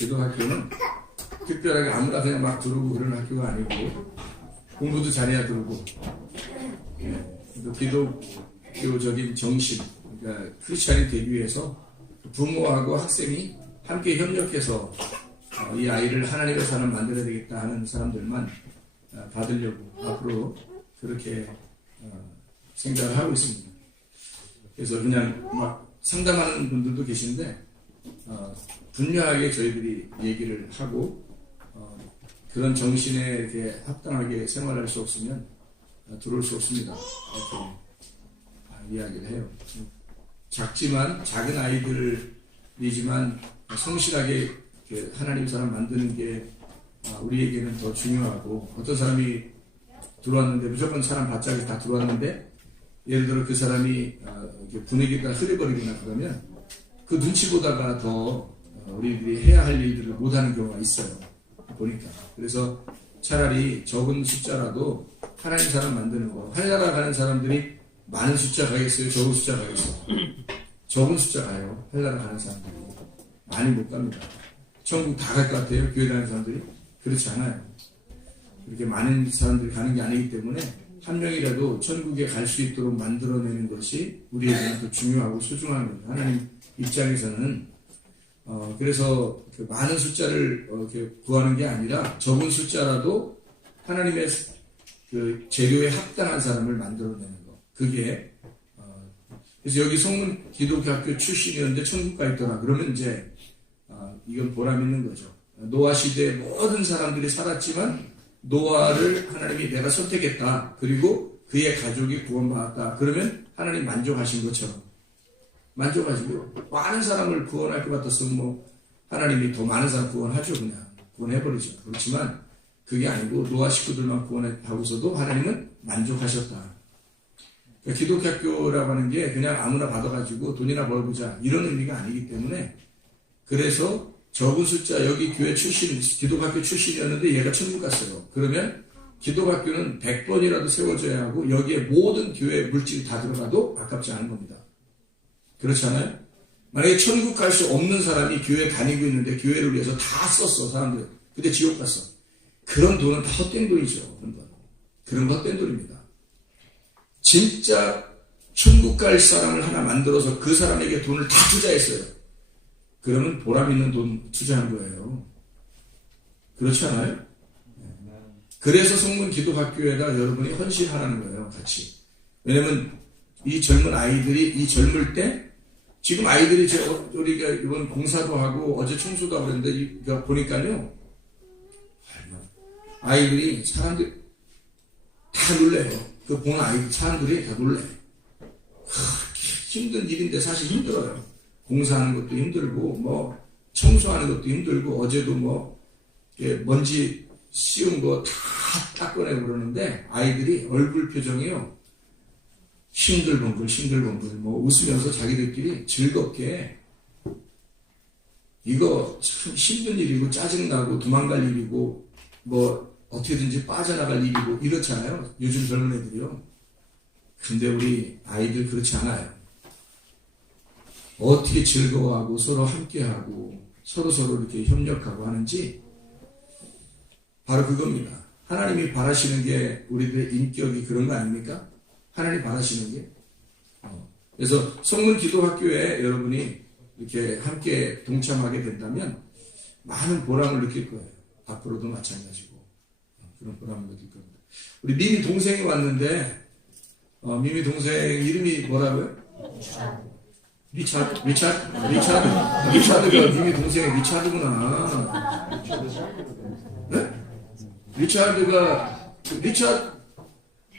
기독학교는 특별하게 아무나 그냥 막 들어오고 그런 학교가 아니고 공부도 잘해야 들어오고 기독교적인 정신, 그러니까 크리스찬이 되기 위해서 부모하고 학생이 함께 협력해서 이 아이를 하나님의 사람 만들어야 되겠다 하는 사람들만 받으려고 앞으로 그렇게 생각을 하고 있습니다. 그래서 그냥 막 상담하는 분들도 계신데 분명하게 저희들이 얘기를 하고 그런 정신에 이렇게 합당하게 생활할 수 없으면 들어올 수 없습니다. 이렇게 이야기를 해요. 작지만 작은 아이들이지만 성실하게 하나님 사람 만드는 게 우리에게는 더 중요하고, 어떤 사람이 들어왔는데 무조건 사람 바짝이 다 들어왔는데 예를 들어 그 사람이 분위기가 흐려버리거나 그러면 그 눈치 보다가 더 우리들이 해야 할 일들을 못하는 경우가 있어요. 보니까. 그래서 차라리 적은 숫자라도 하나님 사람 만드는 거, 하늘나라 가는 사람들이 많은 숫자 가겠어요? 적은 숫자 가겠어요? 적은 숫자 가요. 하늘나라 가는 사람들이 많이 못 갑니다. 천국 다 갈 것 같아요? 교회 다니는 사람들이? 그렇지 않아요. 그렇게 많은 사람들이 가는 게 아니기 때문에 한 명이라도 천국에 갈 수 있도록 만들어내는 것이 우리에게는 더 중요하고 소중한 거예요. 하나님 입장에서는 그래서 그 많은 숫자를 이렇게 구하는 게 아니라 적은 숫자라도 하나님의 그 재료에 합당한 사람을 만들어내는 거. 그게 그래서 여기 성문 기독학교 출신이었는데 천국 가 있더라. 그러면 이제 이건 보람 있는 거죠. 노아 시대에 모든 사람들이 살았지만 노아를 하나님이 내가 선택했다. 그리고 그의 가족이 구원받았다. 그러면 하나님 만족하신 것처럼 만족하시고, 많은 사람을 구원할 것 같았으면 뭐 하나님이 더 많은 사람 구원하죠. 그냥 구원해버리죠. 그렇지만 그게 아니고 노아 식구들만 구원하고서도 하나님은 만족하셨다. 그러니까 기독학교라고 하는 게 그냥 아무나 받아가지고 돈이나 벌어보자 이런 의미가 아니기 때문에, 그래서 적은 숫자, 여기 교회 출신, 기독학교 출신이었는데 얘가 천국 갔어요. 그러면 기독학교는 100번이라도 세워져야 하고 여기에 모든 교회 물질이 다 들어가도 아깝지 않은 겁니다. 그렇지 않아요? 만약에 천국 갈 수 없는 사람이 교회 다니고 있는데 교회를 위해서 다 썼어, 사람들. 근데 지옥 갔어. 그런 돈은 다 헛된 돈이죠. 그런 거 헛된 돈입니다. 진짜 천국 갈 사람을 하나 만들어서 그 사람에게 돈을 다 투자했어요. 그러면 보람 있는 돈 투자한 거예요. 그렇지 않아요? 그래서 성문 기독학교에다 여러분이 헌신하라는 거예요, 같이. 왜냐면 이 젊은 아이들이 이 젊을 때, 지금 아이들이 우리가 이번 공사도 하고 어제 청소도 하고 그랬는데 보니까요, 아이들이 사람들이 다 놀래요. 그 보는 아이들 사람들이 다 놀래요. 힘든 일인데 사실 힘들어요. 공사하는 것도 힘들고 뭐 청소하는 것도 힘들고, 어제도 뭐 먼지 씌운 거 다 닦아내고 그러는데 아이들이 얼굴 표정이요, 싱글벙글 뭐 웃으면서 자기들끼리 즐겁게, 이거 참 힘든 일이고 짜증나고 도망갈 일이고 뭐 어떻게든지 빠져나갈 일이고 이렇잖아요, 요즘 젊은 애들이요. 근데 우리 아이들 그렇지 않아요. 어떻게 즐거워하고 서로 함께하고 서로 이렇게 협력하고 하는지, 바로 그겁니다. 하나님이 바라시는 게 우리들의 인격이 그런 거 아닙니까? 하나님 바라시는 게. 그래서 성문 기독학교에 여러분이 이렇게 함께 동참하게 된다면 많은 보람을 느낄 거예요. 앞으로도 마찬가지고 그런 보람을 느낄 겁니다. 우리 미미 동생이 왔는데 미미 동생 이름이 뭐라고요? 리차드가 미미 동생의 리차드구나. 네?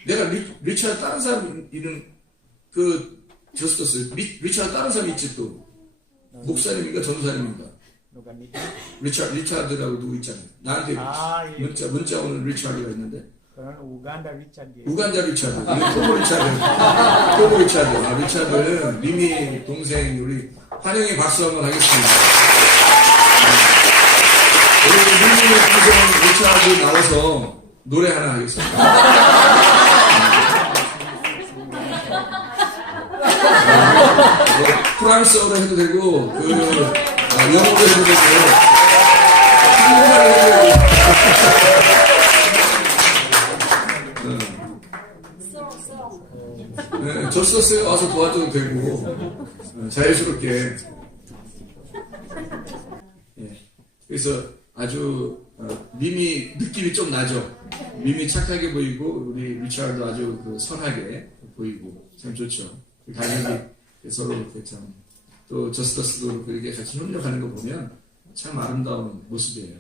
내가 리차드 다른 사람 이름 줬었어요. 리차드 다른 사람 있지 또. 목사님인가 전도사님인가? 리차드라고 누구 있잖아요. 나한테 문자 오는 리차드가 있는데. 우간다 리차드. 우간다 리차드. 토모 리차드. 리차드. 미미 동생 우리 환영의 박수 한번 하겠습니다. 우리 미미 동생 리차드 나와서 노래 하나 하겠습니다. 프랑스어로 해도 되고 영어로 해도 되고 저스터스가 와서 도와줘도 되고 자연스럽게. 예. 그래서 아주 미미 느낌이 좀 나죠. 미미 착하게 보이고 우리 리차드도 아주 선하게 보이고 참 좋죠. 가족이 서로 이렇게 참 또 저스터스도 그렇게 같이 협력하는 거 보면 참 아름다운 모습이에요.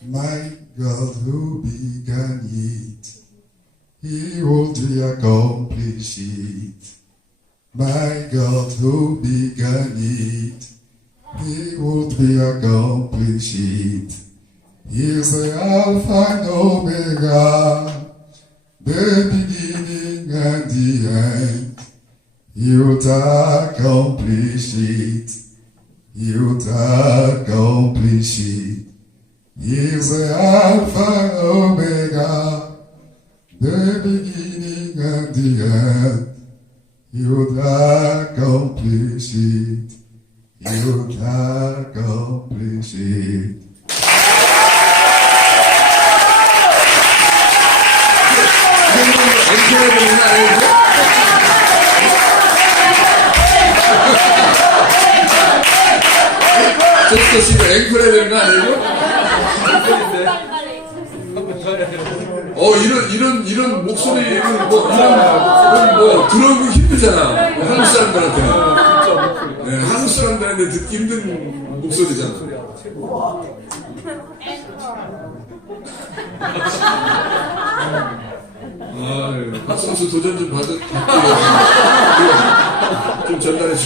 My God who began it, He will accomplish it. My God who began it, He will accomplish it. He is the Alpha and Omega, the beginning and the end. He will accomplish it. He will accomplish it. He is the Alpha and Omega, the beginning and the end. He will accomplish it. He will accomplish it. 앵콜에 되는 거 아니에요? 저스터스가 앵콜에 되는 거 아니에요? 이런 목소리는 뭐 들어오기 힘들잖아. 한국 사람들한테는. 네, 한국 사람들한테 듣기 힘든 목소리잖아. 박성수 도전 좀 받고요. 좀 전달해줘.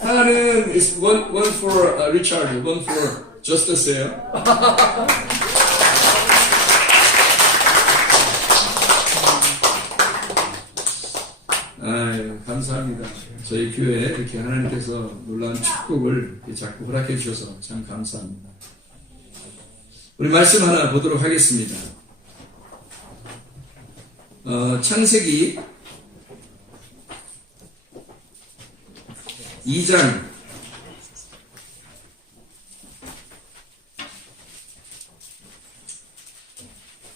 하나는 is one for Richard, one for Justice예요. 감사합니다. 저희 교회에 이렇게 하나님께서 놀라운 축복을 자꾸 허락해 주셔서 참 감사합니다. 우리 말씀 하나 보도록 하겠습니다. 창세기 2장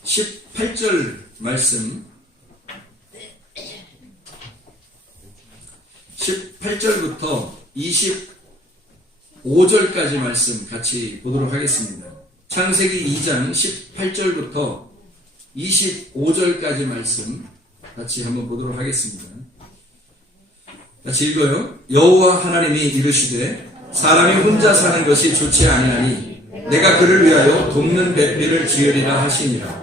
18절 말씀 18절부터 25절까지 말씀 같이 보도록 하겠습니다. 창세기 2장 18절부터 25절까지 말씀 같이 한번 보도록 하겠습니다. 같이 읽어요. 여호와 하나님이 이르시되 사람이 혼자 사는 것이 좋지 아니하니 내가 그를 위하여 돕는 뱃비를 지으리라 하시니라.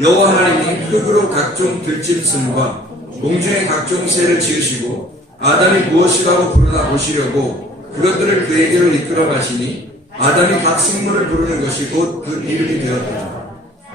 여호와 하나님이 흙으로 각종 들짐승과 공중의 각종 새를 지으시고 아담이 무엇이라고 부르나 보시려고 그것들을 그에게로 이끌어 가시니 아담이 각 생물을 부르는 것이 곧 그 이름이 되었더라.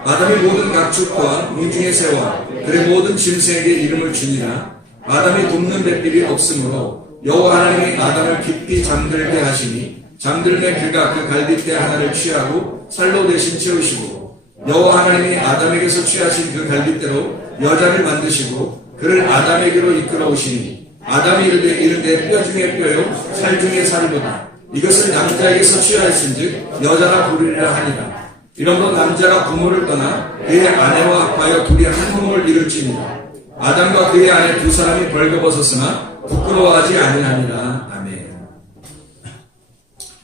아담이 모든 각축과 공중의 새와 그의 모든 짐승에게 이름을 주니라. 아담이 돕는 뱃빌이 없으므로 여호와 하나님이 아담을 깊이 잠들게 하시니 잠들매 그가 그 갈빗대 하나를 취하고 살로 대신 채우시고 여호와 하나님이 아담에게서 취하신 그 갈빗대로 여자를 만드시고 그를 아담에게로 이끌어 오시니 아담이 이르되 뼈 중에 뼈요 살 중에 살이로다. 이것을 남자에게서 취하였은즉 여자라 부르리라 하니라. 이러므로 남자가 부모를 떠나 그의 아내와 합하여 둘이 한 몸을 이룰지니라. 아담과 그의 아내 두 사람이 벌거벗었으나 부끄러워하지 아니하니라. 아멘.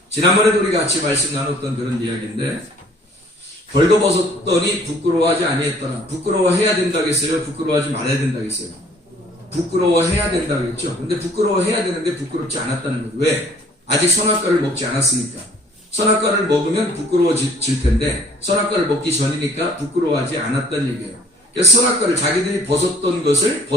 지난번에도 우리가 같이 말씀 나눴던 그런 이야기인데 벌거벗었더니 부끄러워하지 아니했더라. 부끄러워해야 된다고 했어요? 부끄러워하지 말아야 된다고 했어요? 부끄러워해야 된다고 했죠. 근데 부끄러워해야 되는데 부끄럽지 않았다는 거예요. 왜? 아직 선악과를 먹지 않았으니까. 선악과를 먹으면 부끄러워질 텐데 선악과를 먹기 전이니까 부끄러워하지 않았다는 얘기예요. 그래서 선악과를 자기들이 벗은 것을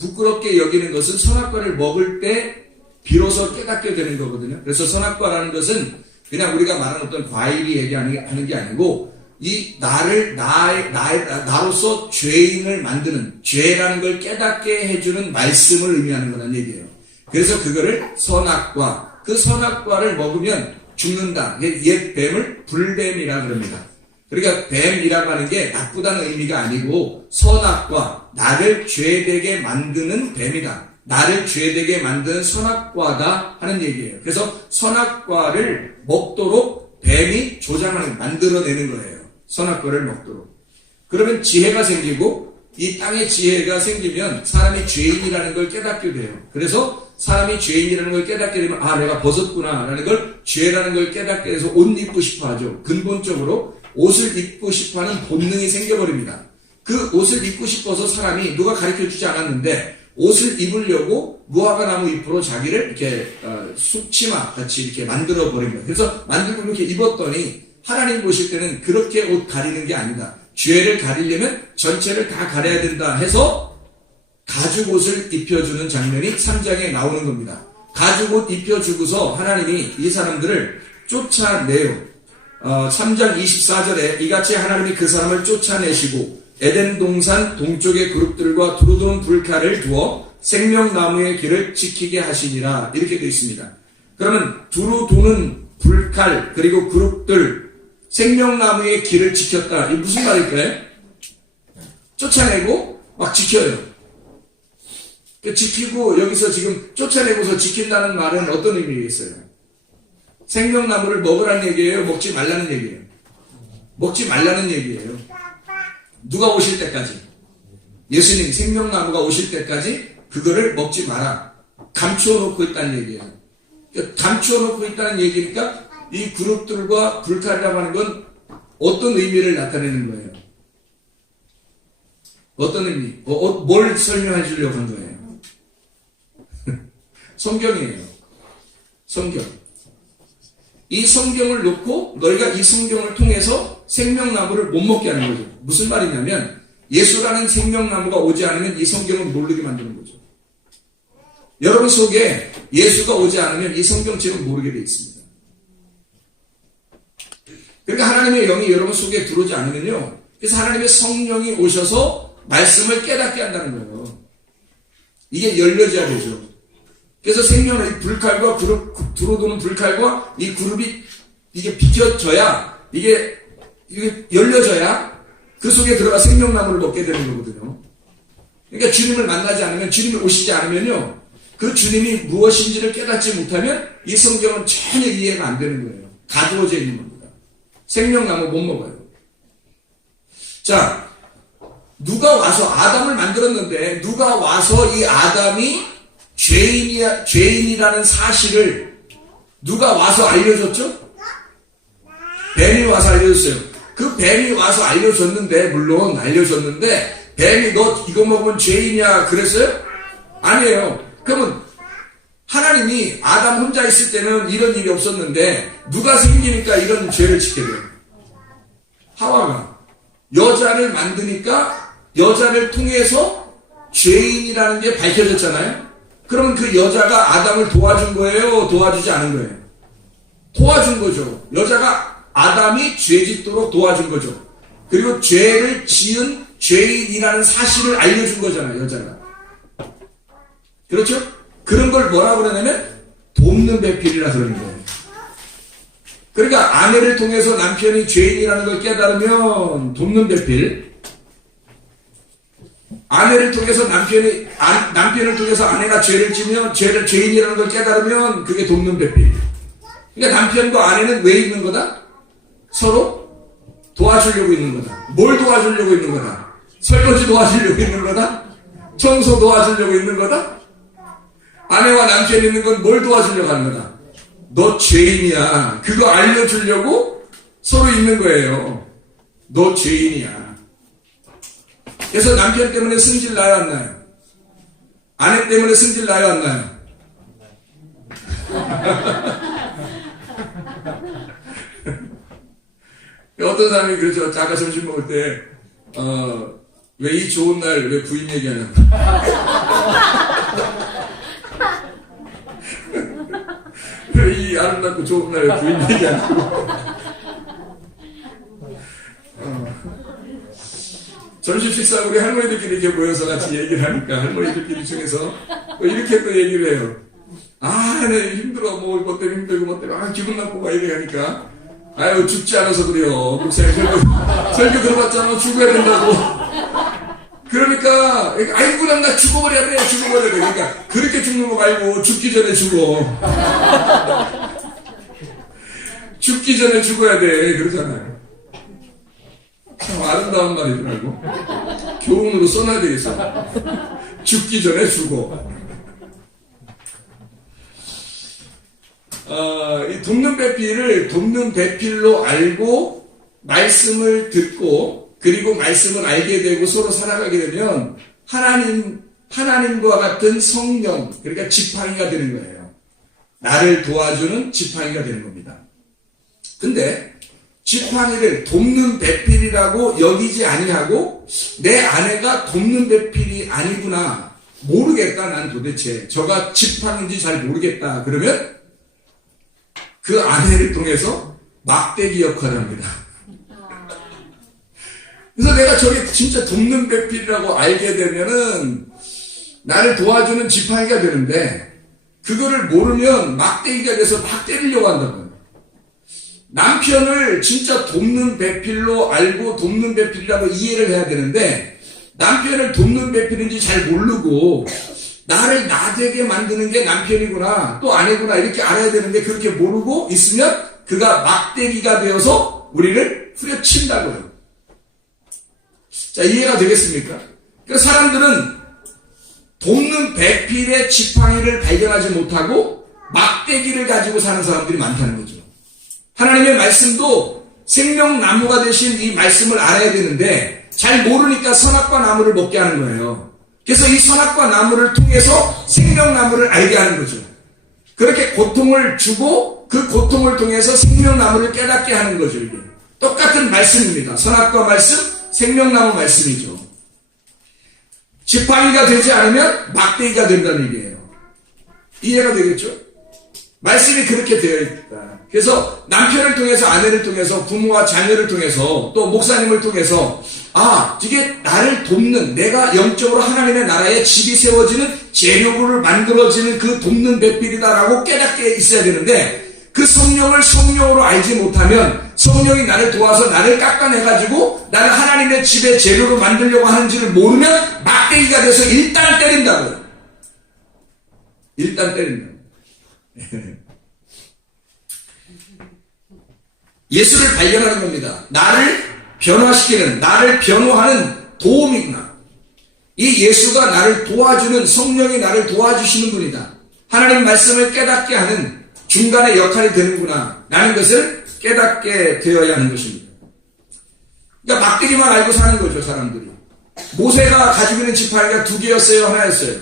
부끄럽게 여기는 것은 선악과를 먹을 때 비로소 깨닫게 되는 거거든요. 그래서 선악과라는 것은 그냥 우리가 말하는 어떤 과일이 얘기하는 게 아니고 이 나로서 죄인을 만드는 죄라는 걸 깨닫게 해주는 말씀을 의미하는 거란 얘기예요. 그래서 그거를 선악과, 그 선악과를 먹으면 죽는다. 옛 뱀을 불뱀이라 그럽니다. 그러니까 뱀이라고 하는 게 나쁘다는 의미가 아니고 선악과, 나를 죄되게 만드는 뱀이다. 나를 죄되게 만드는 선악과다 하는 얘기예요. 그래서 선악과를 먹도록 뱀이 만들어내는 거예요. 선악과를 먹도록. 그러면 지혜가 생기고 이 땅에 지혜가 생기면 사람이 죄인이라는 걸 깨닫게 돼요. 그래서 사람이 죄인이라는 걸 깨닫게 되면 내가 벗었구나 라는 걸 죄라는 걸 깨닫게 돼서 옷 입고 싶어 하죠. 근본적으로 옷을 입고 싶어 하는 본능이 생겨버립니다. 그 옷을 입고 싶어서 사람이 누가 가르쳐주지 않았는데 옷을 입으려고 무화과 나무 잎으로 자기를 이렇게 숙치마 같이 이렇게 만들어 버린 거예요. 그래서 만들고 이렇게 입었더니 하나님 보실 때는 그렇게 옷 가리는 게 아니다. 죄를 가리려면 전체를 다 가려야 된다 해서 가죽 옷을 입혀주는 장면이 3장에 나오는 겁니다. 가죽 옷 입혀주고서 하나님이 이 사람들을 쫓아내요. 3장 24절에 이같이 하나님이 그 사람을 쫓아내시고 에덴 동산 동쪽의 그룹들과 두루도는 불칼을 두어 생명나무의 길을 지키게 하시니라 이렇게 되어 있습니다. 그러면 두루도는 불칼 그리고 그룹들 생명나무의 길을 지켰다. 이게 무슨 말일까요? 쫓아내고 막 지켜요. 지키고 여기서 지금 쫓아내고서 지킨다는 말은 어떤 의미겠어요? 생명나무를 먹으라는 얘기예요? 먹지 말라는 얘기예요? 먹지 말라는 얘기예요. 누가 오실 때까지? 예수님 생명나무가 오실 때까지 그거를 먹지 마라. 감추어 놓고 있다는 얘기예요. 감추어 놓고 있다는 얘기니까 이 그룹들과 불칼이라고 하는 건 어떤 의미를 나타내는 거예요? 어떤 의미? 뭘 설명해 주려고 한 거예요? 성경이에요. 성경. 이 성경을 놓고 너희가 이 성경을 통해서 생명나무를 못 먹게 하는 거죠. 무슨 말이냐면 예수라는 생명나무가 오지 않으면 이 성경은 모르게 만드는 거죠. 여러분 속에 예수가 오지 않으면 이 성경책은 모르게 되어 있습니다. 그러니까 하나님의 영이 여러분 속에 들어오지 않으면요. 그래서 하나님의 성령이 오셔서 말씀을 깨닫게 한다는 거예요. 이게 열려져야 되죠. 그래서 생명의 불칼과 들어도는 불칼과 이 그룹이 이게 비켜져야 이게 열려져야 그 속에 들어가 생명나무를 먹게 되는 거거든요. 그러니까 주님을 만나지 않으면 주님이 오시지 않으면요. 그 주님이 무엇인지를 깨닫지 못하면 이 성경은 전혀 이해가 안 되는 거예요. 가두어져 있는 겁니다. 생명나무 못 먹어요. 자, 누가 와서 아담을 만들었는데 누가 와서 이 아담이 죄인이라는 사실을 누가 와서 알려줬죠? 뱀이 와서 알려줬어요. 그 뱀이 와서 알려줬는데 물론 알려줬는데 뱀이 너 이거 먹으면 죄인이야 그랬어요? 아니에요. 그러면 하나님이 아담 혼자 있을 때는 이런 일이 없었는데 누가 생기니까 이런 죄를 짓게 돼요. 하와가 여자를 만드니까 여자를 통해서 죄인이라는 게 밝혀졌잖아요. 그러면 그 여자가 아담을 도와준 거예요? 도와주지 않은 거예요? 도와준 거죠. 여자가 아담이 죄 짓도록 도와준 거죠. 그리고 죄를 지은 죄인이라는 사실을 알려준 거잖아요. 여자가. 그렇죠? 그런 걸 뭐라고 그러냐면 돕는 배필이라 그러는 거예요. 그러니까 아내를 통해서 남편이 죄인이라는 걸 깨달으면 돕는 배필, 아내를 통해서 남편을 통해서 아내가 죄를 지면 죄인이라는 걸 깨달으면 그게 돕는 배필. 그러니까 남편과 아내는 왜 있는 거다? 서로 도와주려고 있는 거다. 뭘 도와주려고 있는 거다? 설거지 도와주려고 있는 거다? 청소 도와주려고 있는 거다? 아내와 남편이 있는 건 뭘 도와주려고 하는 거다? 너 죄인이야. 그거 알려주려고 서로 있는 거예요. 너 죄인이야. 그래서 남편 때문에 승질 나요, 안 나요? 아내 때문에 승질 나요, 안 나요? 어떤 사람이 그렇죠. 아까 점심 먹을 때, 왜 이 좋은 날 왜 부인 얘기하냐고. 왜 이 아름답고 좋은 날 왜 부인 얘기하냐고. 점심 식사 우리 할머니들끼리 이렇게 모여서 같이 얘기를 하니까 할머니들끼리 중에서 이렇게 또 얘기를 해요. 네, 힘들어. 뭐 때문에 힘들고 뭐 때문에 기분 나쁘고 막 이렇게 하니까 아유 죽지 않아서 그래요. 목사님 설교 들어봤잖아. 죽어야 된다고. 그러니까 아이고 나 죽어버려야 돼. 그러니까 그렇게 죽는 거 말고 죽기 전에 죽어. 죽기 전에 죽어야 돼. 그러잖아요. 참 아름다운 말이더라고. 교훈으로 써놔야 되겠어. 죽기 전에 죽어. 이 돕는 배필을 돕는 배필로 알고 말씀을 듣고 그리고 말씀을 알게 되고 서로 살아가게 되면 하나님과 같은 성령, 그러니까 지팡이가 되는 거예요. 나를 도와주는 지팡이가 되는 겁니다. 근데 지팡이를 돕는 배필이라고 여기지 아니하고 내 아내가 돕는 배필이 아니구나, 모르겠다, 난 도대체 저가 지팡이인지 잘 모르겠다, 그러면 그 아내를 통해서 막대기 역할을 합니다. 그래서 내가 저게 진짜 돕는 배필이라고 알게 되면은 나를 도와주는 지팡이가 되는데, 그거를 모르면 막대기가 돼서 막 때리려고 한다고요. 남편을 진짜 돕는 배필로 알고 돕는 배필이라고 이해를 해야 되는데, 남편을 돕는 배필인지 잘 모르고 나를 나되게 만드는 게 남편이구나, 또 아내구나, 이렇게 알아야 되는데 그렇게 모르고 있으면 그가 막대기가 되어서 우리를 후려친다고요. 자, 이해가 되겠습니까? 그러니까 사람들은 돕는 배필의 지팡이를 발견하지 못하고 막대기를 가지고 사는 사람들이 많다는 거죠. 하나님의 말씀도 생명나무가 되신 이 말씀을 알아야 되는데 잘 모르니까 선악과 나무를 먹게 하는 거예요. 그래서 이 선악과 나무를 통해서 생명나무를 알게 하는 거죠. 그렇게 고통을 주고 그 고통을 통해서 생명나무를 깨닫게 하는 거죠. 이게 똑같은 말씀입니다. 선악과 말씀, 생명나무 말씀이죠. 지팡이가 되지 않으면 막대기가 된다는 얘기예요. 이해가 되겠죠? 말씀이 그렇게 되어 있다. 그래서 남편을 통해서, 아내를 통해서, 부모와 자녀를 통해서, 또 목사님을 통해서, 이게 나를 돕는, 내가 영적으로 하나님의 나라에 집이 세워지는 재료를 만들어지는 그 돕는 배필이다라고 깨닫게 있어야 되는데, 그 성령을 성령으로 알지 못하면 성령이 나를 도와서 나를 깎아내가지고 나를 하나님의 집의 재료로 만들려고 하는지를 모르면 막대기가 돼서 일단 때린다고요. 일단 때린다고요. 예수를 발견하는 겁니다. 나를 변화시키는, 나를 변호하는 도움이구나. 이 예수가 나를 도와주는, 성령이 나를 도와주시는 분이다. 하나님 말씀을 깨닫게 하는 중간의 역할이 되는구나 라는 것을 깨닫게 되어야 하는 것입니다. 그러니까 막대기만 알고 사는 거죠, 사람들이. 모세가 가지고 있는 지팡이가 2개였어요, 하나였어요?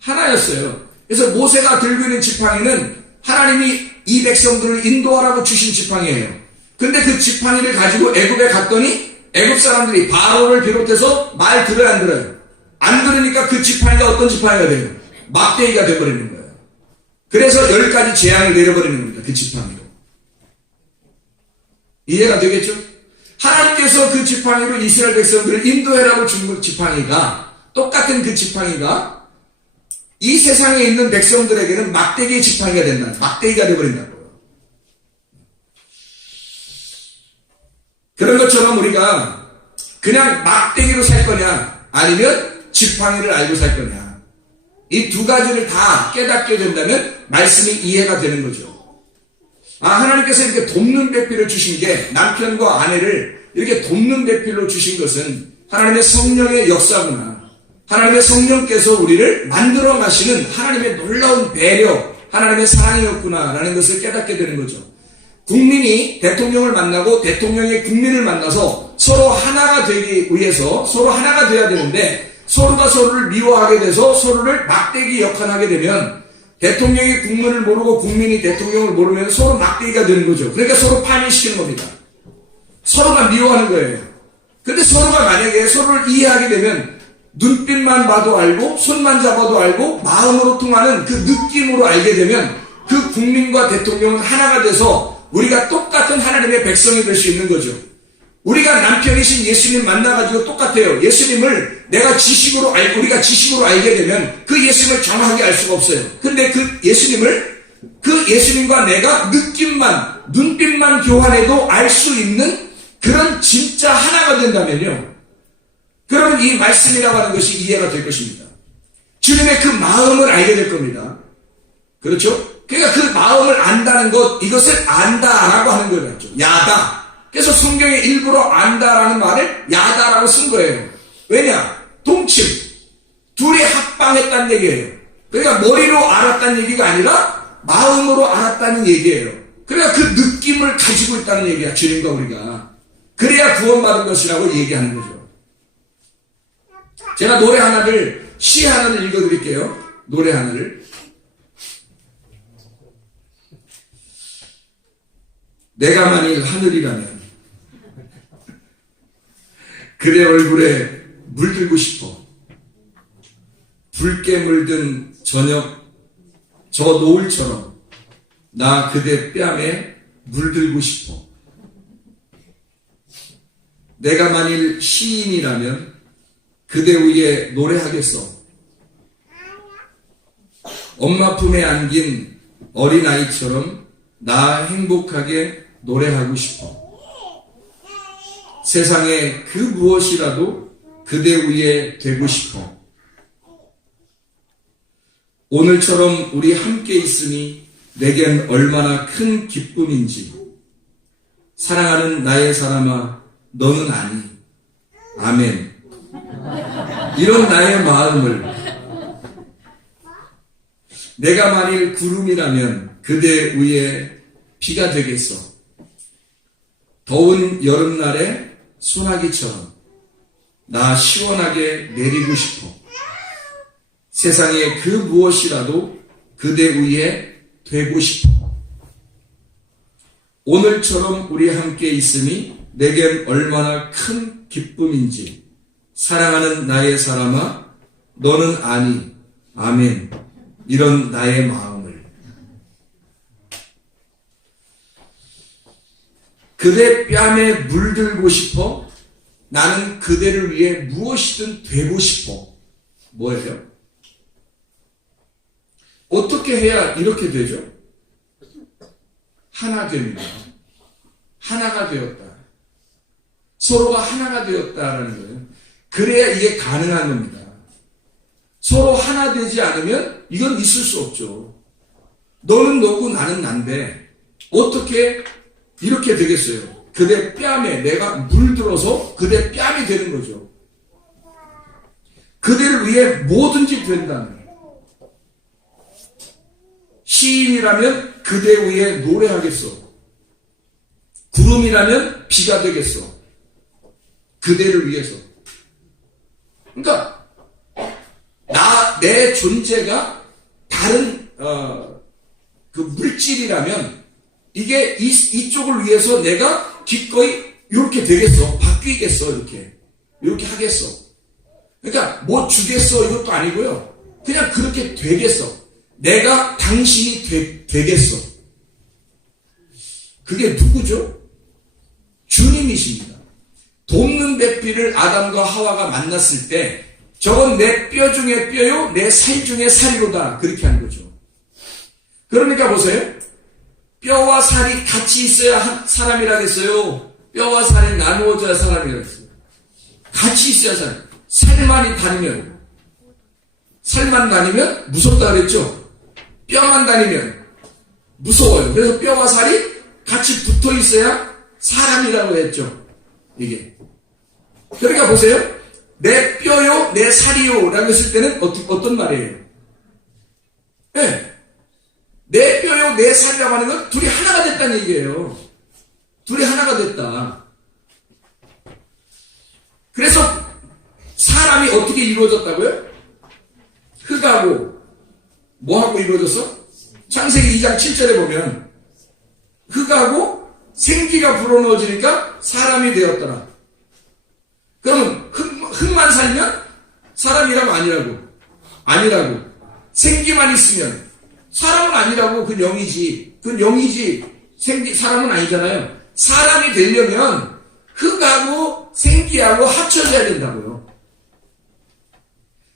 하나였어요. 그래서 모세가 들고 있는 지팡이는 하나님이 이 백성들을 인도하라고 주신 지팡이에요. 근데 그 지팡이를 가지고 애굽에 갔더니 애굽 사람들이 바로를 비롯해서 말 들어요, 안 들어요? 안 들으니까 그 지팡이가 어떤 지팡이가 돼요? 막대기가 돼버리는 거예요. 그래서 10가지 재앙을 내려버리는 겁니다. 그 지팡이로. 이해가 되겠죠? 하나님께서 그 지팡이로 이스라엘 백성들을 인도해라고 준 그 지팡이가, 똑같은 그 지팡이가 이 세상에 있는 백성들에게는 막대기의 지팡이가 된다. 막대기가 되어버린다고요. 그런 것처럼 우리가 그냥 막대기로 살 거냐, 아니면 지팡이를 알고 살 거냐, 이 2가지를 다 깨닫게 된다면 말씀이 이해가 되는 거죠. 하나님께서 이렇게 돕는 배필을 주신 게, 남편과 아내를 이렇게 돕는 배필로 주신 것은 하나님의 성령의 역사구나. 하나님의 성령께서 우리를 만들어 가시는 하나님의 놀라운 배려, 하나님의 사랑이었구나 라는 것을 깨닫게 되는 거죠. 국민이 대통령을 만나고 대통령이 국민을 만나서 서로 하나가 되기 위해서 서로 하나가 되어야 되는데, 서로가 서로를 미워하게 돼서 서로를 막대기 역할을 하게 되면, 대통령이 국민을 모르고 국민이 대통령을 모르면 서로 막대기가 되는 거죠. 그러니까 서로 파멸시키는 겁니다. 서로가 미워하는 거예요. 근데 서로가 만약에 서로를 이해하게 되면 눈빛만 봐도 알고 손만 잡아도 알고 마음으로 통하는 그 느낌으로 알게 되면 그 국민과 대통령은 하나가 돼서 우리가 똑같은 하나님의 백성이 될 수 있는 거죠. 우리가 남편이신 예수님 만나가지고 똑같아요. 예수님을 내가 지식으로 알고, 우리가 지식으로 알게 되면 그 예수님을 정확하게 알 수가 없어요. 근데 그 예수님과 내가 느낌만, 눈빛만 교환해도 알 수 있는 그런 진짜 하나가 된다면요, 그러면 이 말씀이라고 하는 것이 이해가 될 것입니다. 주님의 그 마음을 알게 될 겁니다. 그렇죠? 그러니까 그 마음을 안다는 것, 이것을 안다라고 하는 거예요. 야다. 그래서 성경에 일부러 안다라는 말을 야다라고 쓴 거예요. 왜냐? 동침. 둘이 합방했다는 얘기예요. 그러니까 머리로 알았다는 얘기가 아니라 마음으로 알았다는 얘기예요. 그러니까 그 느낌을 가지고 있다는 얘기야, 주님과 우리가. 그래야 구원받은 것이라고 얘기하는 거죠. 제가 노래 하나를, 시 하나를 읽어드릴게요. 노래 하나를. 내가 만일 하늘이라면 그대 얼굴에 물들고 싶어. 붉게 물든 저녁 저 노을처럼 나 그대 뺨에 물들고 싶어. 내가 만일 시인이라면 그대 위에 노래하겠어. 엄마 품에 안긴 어린아이처럼 나 행복하게 노래하고 싶어. 세상에 그 무엇이라도 그대 위에 되고 싶어. 오늘처럼 우리 함께 있으니 내겐 얼마나 큰 기쁨인지. 사랑하는 나의 사람아, 너는 아니. 아멘. 이런 나의 마음을, 내가 만일 구름이라면 그대 위에 비가 되겠어. 더운 여름날에 소나기처럼 나 시원하게 내리고 싶어. 세상에 그 무엇이라도 그대 위에 되고 싶어. 오늘처럼 우리 함께 있으니 내겐 얼마나 큰 기쁨인지. 사랑하는 나의 사람아, 너는 아니. 아멘. 이런 나의 마음을. 그대 뺨에 물들고 싶어. 나는 그대를 위해 무엇이든 되고 싶어. 뭐예요? 어떻게 해야 이렇게 되죠? 하나 됩니다. 하나가 되었다. 서로가 하나가 되었다라는 거예요. 그래야 이게 가능한 겁니다. 서로 하나 되지 않으면 이건 있을 수 없죠. 너는 너고 나는 난데 어떻게 이렇게 되겠어요? 그대 뺨에 내가 물들어서 그대 뺨이 되는 거죠. 그대를 위해 뭐든지 된다는 거예요. 시인이라면 그대 위에 노래하겠어. 구름이라면 비가 되겠어. 그대를 위해서. 그러니까 내 존재가 다른 그 물질이라면 이게 이쪽을 위해서 내가 기꺼이 이렇게 되겠어. 바뀌겠어. 이렇게 하겠어. 그러니까 뭐 주겠어 이것도 아니고요. 그냥 그렇게 되겠어. 내가 당신이 되겠어. 그게 누구죠? 주님이십니다. 돕는 배필을 아담과 하와가 만났을 때 저건 내 뼈 중에 뼈요, 내 살 중에 살이로다. 그렇게 한 거죠. 그러니까 보세요. 뼈와 살이 같이 있어야 사람이라 했어요. 뼈와 살이 나누어져야 사람이라 했어요. 같이 있어야 사람. 살만 다니면 무섭다 그랬죠. 뼈만 다니면 무서워요. 그래서 뼈와 살이 같이 붙어 있어야 사람이라고 했죠. 이게. 그러니까 보세요. 내 뼈요, 내 살이요 라고 했을 때는 어떤 말이에요? 네. 내 뼈요, 내 살이라고 하는 건 둘이 하나가 됐다는 얘기예요. 둘이 하나가 됐다. 그래서 사람이 어떻게 이루어졌다고요? 흙하고 뭐하고 이루어졌어? 창세기 2장 7절에 보면 흙하고 생기가 불어넣어지니까 사람이 되었더라. 그러면 흙만 살면 사람이라고 아니라고? 아니라고. 생기만 있으면 사람은 아니라고. 그건 영이지. 사람은 아니잖아요. 사람이 되려면 흙하고 생기하고 합쳐져야 된다고요.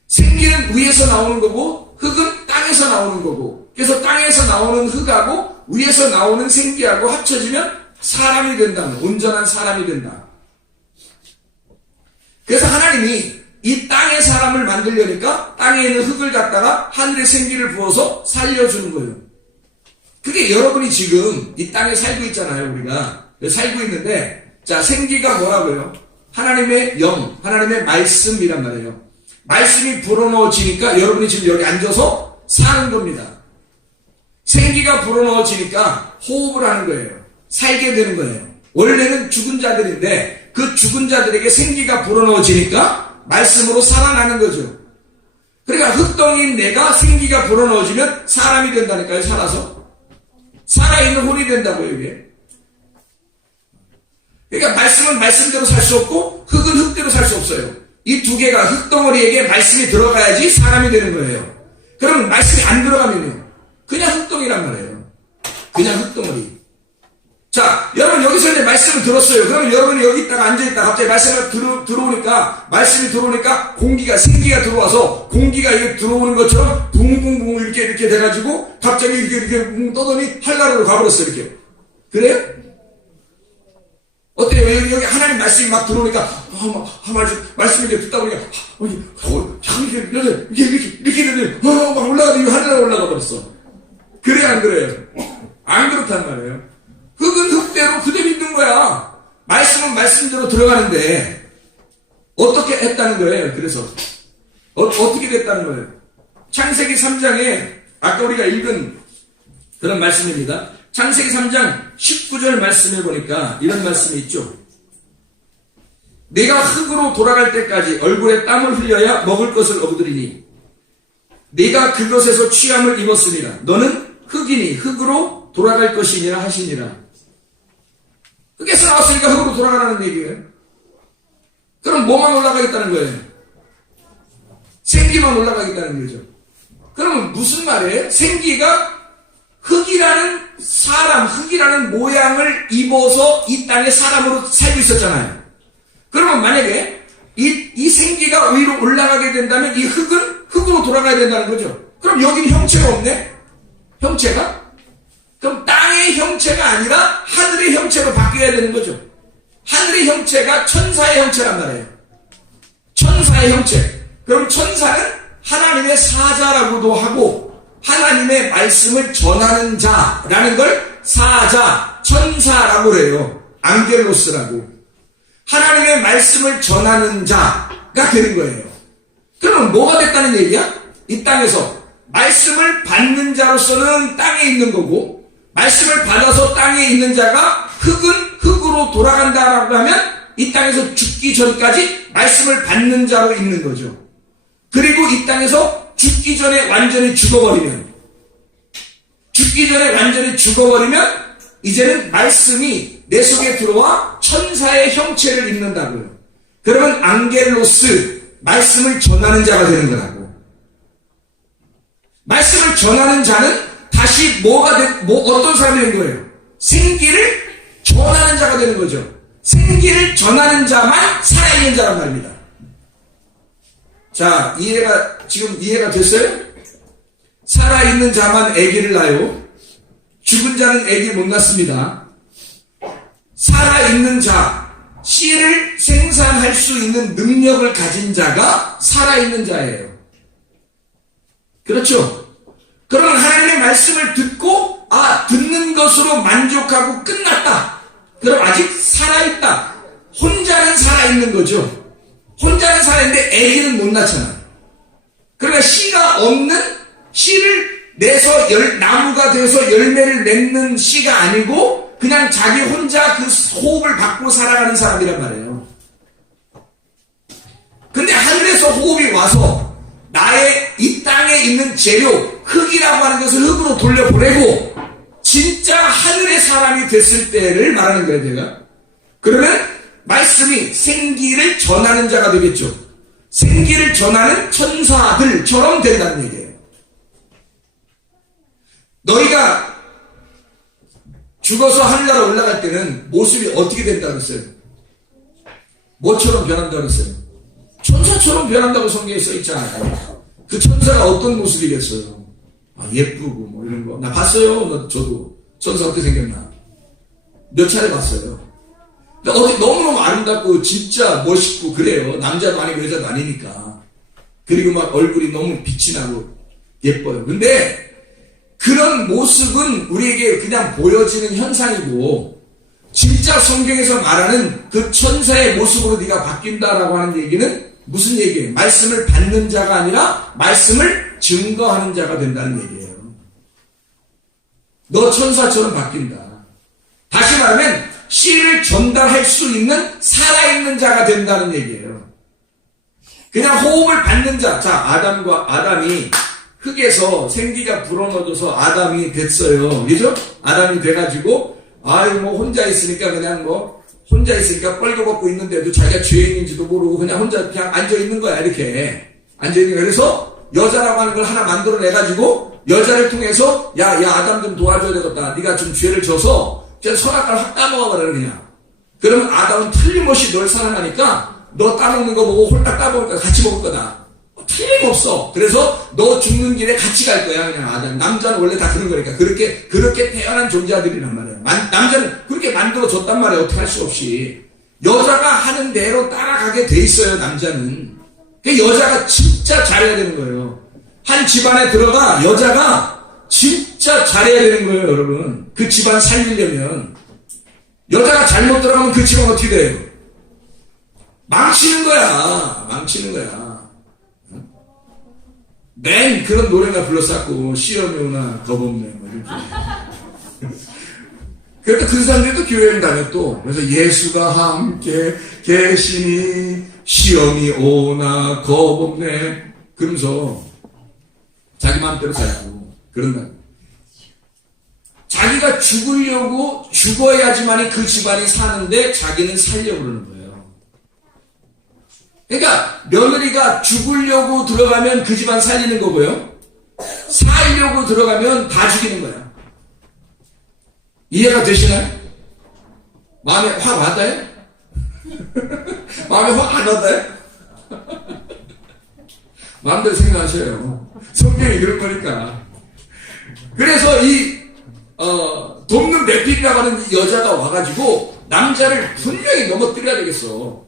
생기는 위에서 나오는 거고 흙은 땅에서 나오는 거고, 그래서 땅에서 나오는 흙하고 위에서 나오는 생기하고 합쳐지면 사람이 된다는, 온전한 사람이 된다. 그래서 하나님이 이 땅의 사람을 만들려니까 땅에 있는 흙을 갖다가 하늘의 생기를 부어서 살려주는 거예요. 그게 여러분이 지금 이 땅에 살고 있잖아요. 우리가 살고 있는데, 자, 생기가 뭐라고요? 하나님의 영, 하나님의 말씀이란 말이에요. 말씀이 불어넣어지니까 여러분이 지금 여기 앉아서 사는 겁니다. 생기가 불어넣어지니까 호흡을 하는 거예요. 살게 되는 거예요. 원래는 죽은 자들인데 그 죽은 자들에게 생기가 불어넣어지니까 말씀으로 살아나는 거죠. 그러니까 흙덩이인 내가 생기가 불어넣어지면 사람이 된다니까요. 살아서. 살아있는 혼이 된다고요. 이게. 그러니까 말씀은 말씀대로 살 수 없고 흙은 흙대로 살 수 없어요. 이 두 개가 흙덩어리에게 말씀이 들어가야지 사람이 되는 거예요. 그러면 말씀이 안 들어가면요, 그냥 흙덩이란 말이에요. 그냥 흙덩어리. 자, 여러분 여기서 이제 말씀을 들었어요. 그러면 여러분이 여기 있다가 앉아있다가 갑자기 말씀이 들어오니까 공기가, 생기가 들어와서 공기가 이렇게 들어오는 것처럼 붕붕붕 이렇게 돼가지고 갑자기 이렇게 떠더니 한나라로 가버렸어요. 이렇게. 그래요? 어때요? 여기 하나님 말씀이 막 들어오니까, 말씀을 이렇게 듣다 보니까, 이렇게 되더니, 막 올라가더니 하늘에 올라가 버렸어. 그래, 안 그래요? 안 그렇단 말이에요. 흙은 흙대로 그대로 있는 거야. 말씀은 말씀대로 들어가는데, 어떻게 했다는 거예요? 그래서, 어떻게 됐다는 거예요? 창세기 3장에, 아까 우리가 읽은 그런 말씀입니다. 창세기 3장 19절 말씀을 보니까 이런 말씀이 있죠. 내가 흙으로 돌아갈 때까지 얼굴에 땀을 흘려야 먹을 것을 얻으리니 네가 그것에서 취함을 입었으니라. 너는 흙이니 흙으로 돌아갈 것이니라 하시니라. 흙에서 나왔으니까 흙으로 돌아가라는 얘기예요. 그럼 뭐만 올라가겠다는 거예요? 생기만 올라가겠다는 거죠. 그러면 무슨 말이에요? 생기가 흙이라는 사람, 흙이라는 모양을 입어서 이 땅에 사람으로 살고 있었잖아요. 그러면 만약에 이 생기가 위로 올라가게 된다면 이 흙은 흙으로 돌아가야 된다는 거죠. 그럼 여기는 형체가 없네? 형체가? 그럼 땅의 형체가 아니라 하늘의 형체로 바뀌어야 되는 거죠. 하늘의 형체가 천사의 형체란 말이에요. 천사의 형체. 그럼 천사는 하나님의 사자라고도 하고 하나님의 말씀을 전하는 자라는 걸 사자, 천사라고 해요. 앙겔로스라고. 하나님의 말씀을 전하는 자가 되는 거예요. 그러면 뭐가 됐다는 얘기야? 이 땅에서 말씀을 받는 자로서는 땅에 있는 거고, 말씀을 받아서 땅에 있는 자가 흙은 흙으로 돌아간다라고 하면 이 땅에서 죽기 전까지 말씀을 받는 자로 있는 거죠. 그리고 이 땅에서 죽기 전에 완전히 죽어버리면 이제는 말씀이 내 속에 들어와 천사의 형체를 입는다고요. 그러면 앙겔로스, 말씀을 전하는 자가 되는 거라고. 말씀을 전하는 자는 다시 어떤 사람이 되는 거예요? 생기를 전하는 자가 되는 거죠. 생기를 전하는 자만 살아있는 자란 말입니다. 자, 지금 이해가 됐어요? 살아있는 자만 아기를 낳아요. 죽은 자는 아기 못 낳습니다. 살아있는 자, 씨를 생산할 수 있는 능력을 가진 자가 살아있는 자예요. 그렇죠? 그러면 하나님의 말씀을 듣고 듣는 것으로 만족하고 끝났다. 그럼 아직 살아있다. 혼자는 살아있는 거죠. 혼자는 살아있는데 아기는 못 낳잖아. 그러니까 씨가 없는, 씨를 내서 나무가 되어서 열매를 맺는 씨가 아니고 그냥 자기 혼자 그 호흡을 받고 살아가는 사람이란 말이에요. 근데 하늘에서 호흡이 와서 나의 이 땅에 있는 재료, 흙이라고 하는 것을 흙으로 돌려보내고 진짜 하늘의 사람이 됐을 때를 말하는 거예요, 제가. 그러면 말씀이 생기를 전하는 자가 되겠죠. 생기를 전하는 천사들처럼 된다는 얘기예요. 너희가 죽어서 하늘나라 올라갈 때는 모습이 어떻게 된다고 했어요? 뭐처럼 변한다고 했어요? 천사처럼 변한다고 성경에 써있잖아요. 그 천사가 어떤 모습이겠어요? 예쁘고 뭐 이런 거. 나 봤어요. 저도 천사 어떻게 생겼나. 몇 차례 봤어요. 너무너무 아름답고 진짜 멋있고 그래요. 남자도 아니고 여자도 아니니까. 그리고 막 얼굴이 너무 빛이 나고 예뻐요. 근데 그런 모습은 우리에게 그냥 보여지는 현상이고 진짜 성경에서 말하는 그 천사의 모습으로 네가 바뀐다라고 하는 얘기는 무슨 얘기예요? 말씀을 받는 자가 아니라 말씀을 증거하는 자가 된다는 얘기예요. 너 천사처럼 바뀐다. 다시 말하면 씨를 전달할 수 있는 살아있는 자가 된다는 얘기예요. 그냥 호흡을 받는 자. 자, 아담이 흙에서 생기가 불어넣어져서 아담이 됐어요. 그죠? 아담이 돼가지고 혼자 있으니까 혼자 있으니까 뻘거벗고 있는데도 자기가 죄인인지도 모르고 그냥 혼자 그냥 앉아있는 거야. 이렇게 앉아있는 거야. 그래서 여자라고 하는 걸 하나 만들어내가지고 여자를 통해서 야 아담 좀 도와줘야 되겠다. 네가 좀 죄를 져서 그냥 선악과를 확 따먹어버려 그냥. 그러면 아담은 틀림없이 널 사랑하니까 너 따먹는 거 보고 홀딱 따먹을 거야. 같이 먹을 거다. 틀림없어. 그래서 너 죽는 길에 같이 갈 거야. 그냥 아담. 남자는 원래 다 그런 거니까. 그렇게 태어난 존재들이란 말이야. 남자는 그렇게 만들어졌단 말이야. 어떻게 할 수 없이. 여자가 하는 대로 따라가게 돼 있어요. 남자는. 그 여자가 진짜 잘해야 되는 거예요. 한 집안에 들어가 여자가 진짜 잘해야 되는 거예요. 여러분. 그 집안 살리려면. 여자가 잘못 들어가면 그 집안 어떻게 돼요? 망치는 거야. 맨 그런 노래가 불렀었고 시험이오나 겁없네 뭐 이렇게. 그러니까 그 사람들도 교회를 다녔 또. 그래서 예수가 함께 계시니 시험이 오나 겁없네 그러면서 자기 마음대로 살고 그런다. 자기가 죽어야지만이 그 집안이 사는데 자기는 살려고 그러는 거예요. 그러니까 며느리가 죽으려고 들어가면 그 집안 살리는 거고요. 살려고 들어가면 다 죽이는 거야. 이해가 되시나요? 마음에 확 와닿아요? 마음에 확 안 와닿아요? 마음대로 생각하셔요. 성경이 그런 거니까. 그래서 돕는 메필이라고 하는 이 여자가 와가지고 남자를 분명히 넘어뜨려야 되겠어.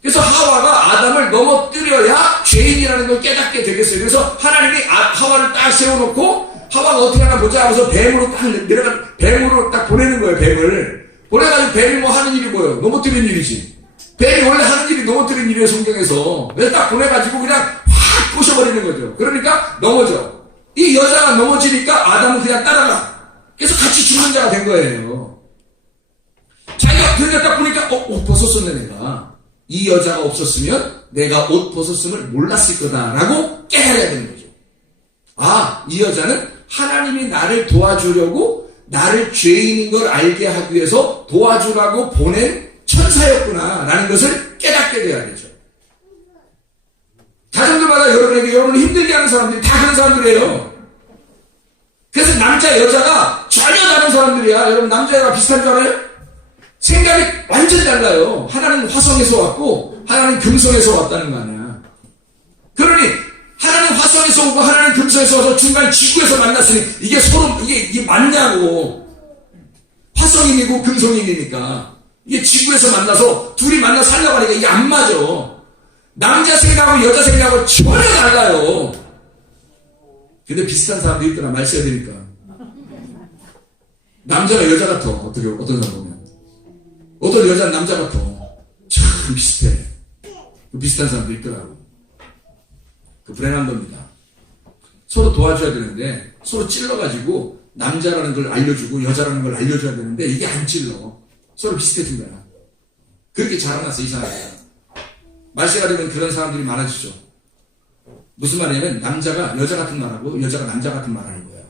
그래서 하와가 아담을 넘어뜨려야 죄인이라는 걸 깨닫게 되겠어요. 그래서 하나님이 하와를 딱 세워놓고 하와가 어떻게 하나 보자 하면서 뱀으로 딱 보내는 거예요. 뱀을 보내가지고 뱀이 뭐 하는 일이 뭐예요? 넘어뜨리는 일이지. 뱀이 원래 하는 일이 넘어뜨리는 일이에요. 성경에서. 그래서 딱 보내가지고 그냥 확 부셔버리는 거죠. 그러니까 넘어져. 이 여자가 넘어지니까 아담은 그냥 따라가. 그래서 같이 죽는 자가 된 거예요. 자기가 그냥 딱 보니까 옷 벗었었네 내가. 이 여자가 없었으면 내가 옷 벗었음을 몰랐을 거다라고 깨달아야 되는 거죠. 이 여자는 하나님이 나를 도와주려고 나를 죄인인 걸 알게 하기 위해서 도와주라고 보낸 천사였구나라는 것을 깨닫게 돼야 되죠. 가정들마다 여러분을 힘들게 하는 사람들이 다 그런 사람들이에요. 그래서 남자 여자가 전혀 다른 사람들이야. 여러분 남자 여자가 비슷한 줄 알아요? 생각이 완전 달라요. 하나는 화성에서 왔고 하나는 금성에서 왔다는 거 아니야. 그러니 하나는 화성에서 오고 하나는 금성에서 와서 중간 지구에서 만났으니 이게 서로 이게 맞냐고. 화성인이고 금성인이니까 이게 지구에서 만나서 둘이 만나 살려고 하니까 이게 안 맞아. 남자 생각하고 여자 생각하고 전혀 달라요. 근데 비슷한 사람도 있더라. 말 써야 되니까. 남자가 여자 같아. 어떤 사람 보면. 어떤 여자는 남자 같아. 참 비슷해. 비슷한 사람도 있더라고. 불행한 겁니다. 서로 도와줘야 되는데 서로 찔러가지고 남자라는 걸 알려주고 여자라는 걸 알려줘야 되는데 이게 안 찔러. 서로 비슷해진 거야. 그렇게 자라났어 이 사람이. 말세가 되면 그런 사람들이 많아지죠. 무슨 말이냐면 남자가 여자 같은 말하고 여자가 남자 같은 말하는 거예요.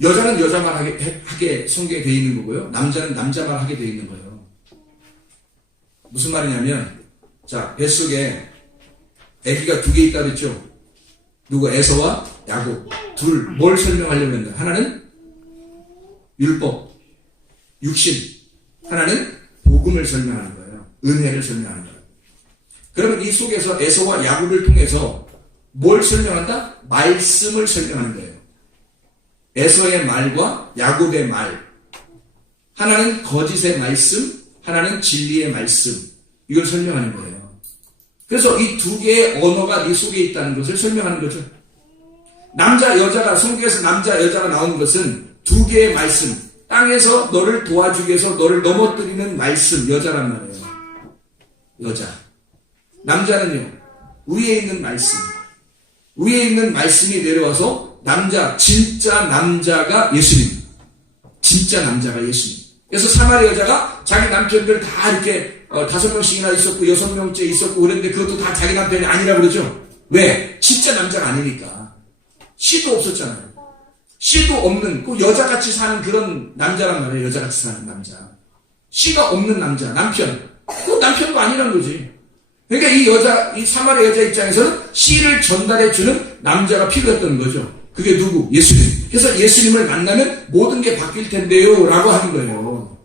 여자는 여자 말 하게 성경에 되어 있는 거고요. 남자는 남자 말 하게 되어 있는 거예요. 무슨 말이냐면 자 뱃속에 아기가 2개 있다 그랬죠. 누구? 에서와 야곱. 둘 뭘 설명하려고 했나? 하나는 율법, 육신. 하나는 복음을 설명하는 거예요. 은혜를 설명하는 거예요. 그러면 이 속에서 에서와 야곱을 통해서 뭘 설명한다? 말씀을 설명하는 거예요. 에서의 말과 야곱의 말. 하나는 거짓의 말씀, 하나는 진리의 말씀. 이걸 설명하는 거예요. 그래서 이 2개의 언어가 네 속에 있다는 것을 설명하는 거죠. 남자, 여자가, 성경에서 남자, 여자가 나오는 것은 두 개의 말씀, 땅에서 너를 도와주기 위해서 너를 넘어뜨리는 말씀, 여자란 말이에요. 여자. 남자는요, 위에 있는 말씀. 위에 있는 말씀이 내려와서 남자, 진짜 남자가 예수님. 진짜 남자가 예수님. 그래서 사마리 여자가 자기 남편들 다 이렇게 5명씩이나 있었고 6명째 있었고 그랬는데 그것도 다 자기 남편이 아니라 그러죠. 왜? 진짜 남자가 아니니까. 씨도 없었잖아요. 씨도 없는 그 여자같이 사는 그런 남자란 말이에요. 여자같이 사는 남자. 씨가 없는 남자, 남편. 그 남편도 아니란 거지. 그러니까 이 사마리 여자 입장에서는 씨를 전달해주는 남자가 필요했던 거죠. 그게 누구? 예수님. 그래서 예수님을 만나면 모든 게 바뀔 텐데요 라고 하는 거예요.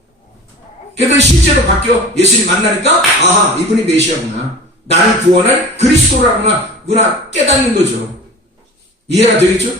그래서 실제로 바뀌어. 예수님 만나니까 아하, 이분이 메시아구나, 나를 구원할 그리스도라구나 깨닫는 거죠. 이해가 되겠죠?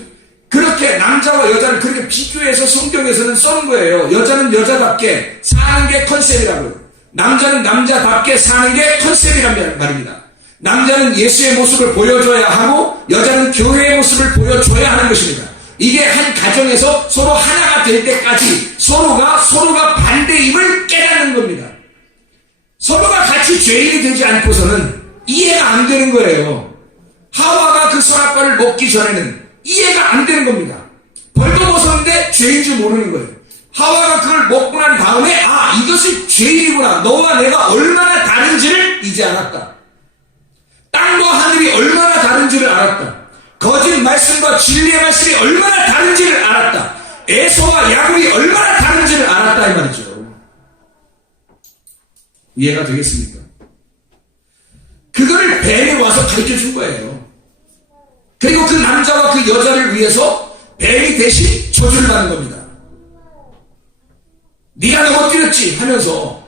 그렇게 남자와 여자를 그렇게 비교해서 성경에서는 써는 거예요. 여자는 여자답게 사는 게 컨셉이라고요. 남자는 남자답게 사는 게 컨셉이란 말입니다. 남자는 예수의 모습을 보여줘야 하고 여자는 교회의 모습을 보여줘야 하는 것입니다. 이게 한 가정에서 서로 하나가 될 때까지 서로가 반대임을 깨닫는 겁니다. 서로가 같이 죄인이 되지 않고서는 이해가 안 되는 거예요. 하와가 그 선악과를 먹기 전에는 이해가 안 되는 겁니다. 벌거벗었는데 죄인 줄 모르는 거예요. 하와가 그걸 먹고 난 다음에 이것이 죄인이구나, 너와 내가 얼마나 다른지를 이제 알았다. 땅과 하늘이 얼마나 다른지를 알았다. 거짓 말씀과 진리의 말씀이 얼마나 다른지를 알았다. 에서와 야곱이 얼마나 다른지를 알았다 이 말이죠. 이해가 되겠습니까? 그거를 뱀이 와서 가르쳐준 거예요. 그리고 그 남자와 그 여자를 위해서 뱀이 대신 저주를 받는 겁니다. 네가 넘어뜨렸지 하면서